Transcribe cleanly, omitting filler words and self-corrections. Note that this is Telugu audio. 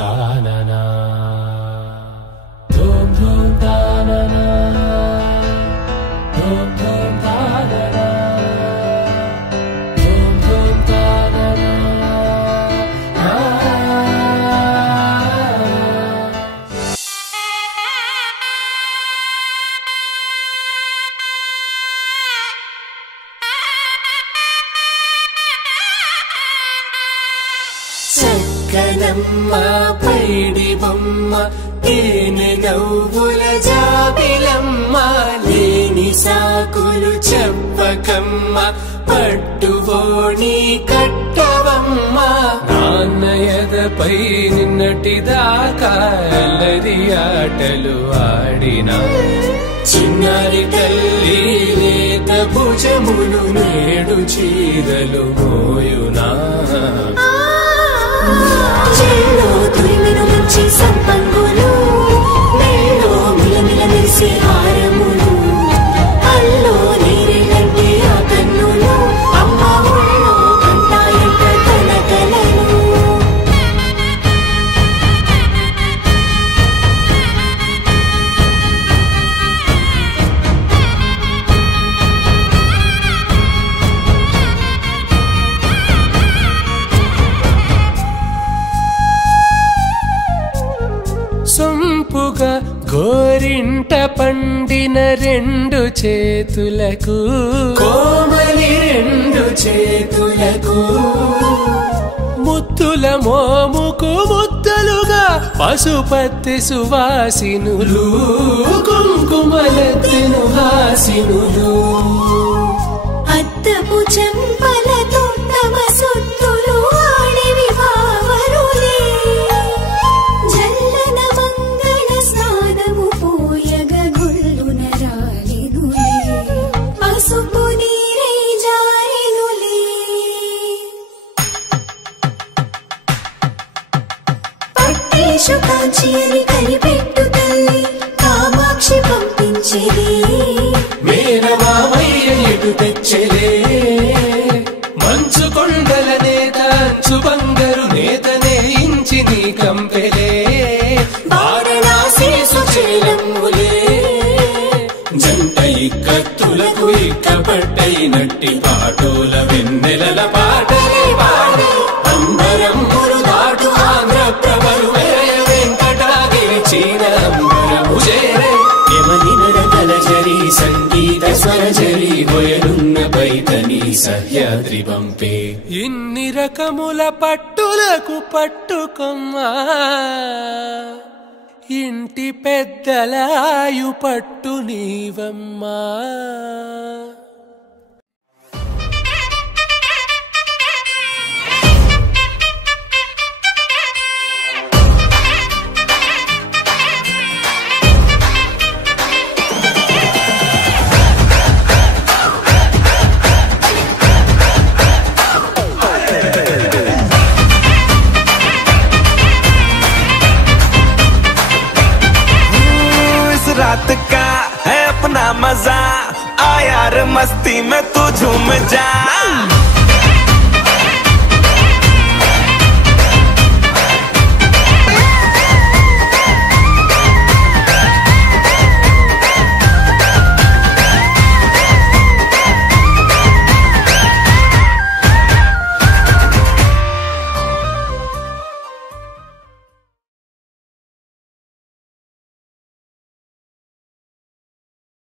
तानना धूम धूम तानना धूम धूम तानना धूम धूम तानना చక్కనమ్మ పైడి బొమ్మ తేనె నవ్వుల జాబిలమ్మ లేని సాకులు చెప్పకమ్మ పట్టువోణి కట్టవమ్మ నాన్నయదపై నిన్నటిదాకా అల్లరి ఆటలు ఆడినా చిన్నారి తల్లి లేత భుజములు నేడు చీరలు మోయునా చెల్లో తురిమిను మంచి సంపంగులు మెల్లో మిలమిల మెరిసే హారములు అల్లో నీరెలంటే ఆ కన్నులు అమ్మ ఒళ్ళో కంటాయంట కలకలను సొంపుగా గోరింట పండిన రెండు చేతులకు కోమలి రెండు చేతులకు ముత్తుల మోముకు ముద్దలుగా పసుపత్తి సువాసినులు కుంకుమలెత్తిను హాసినులు అద్దపు చెంపలతో తమ సొత్తులు ఆడివి బావరులే జల్లన మంగళ స్నానము పోయగ గుళ్ళున రాలినులే పసుపు నీరై జారినులే పట్టేషు కాంచి అని కనిపెట్టు తల్లి కామాక్షి పంపించేది మేనమామయ్య ఎటు తెచ్చలే మంచు కొండల నేత అంచు బంగారు నేతనే ఇంచి నీ కంపెలే వారణాసి సుచేలమ్ములే జంట ఇక్కత్తులకు ఇక్కపట్టైనట్టి పాటోల వెన్నెలల పాటలే పాడే అంబరమ్ములు దాటు ఆంధ్ర ప్రభలు వేయ వెంకటాగిరి చీన అంబరము చేరే యమనినరకలజరి సంగీత స్వరజరి హొయలున్న పైతని సహ్యాద్రి పంపే ఇన్ని రకముల పట్టులకు పట్టుకొమ్మా ఇంటి పెద్దలాయు పట్టు నీవమ్మా रात का है अपना मजा आ यार मस्ती में तू झूम जा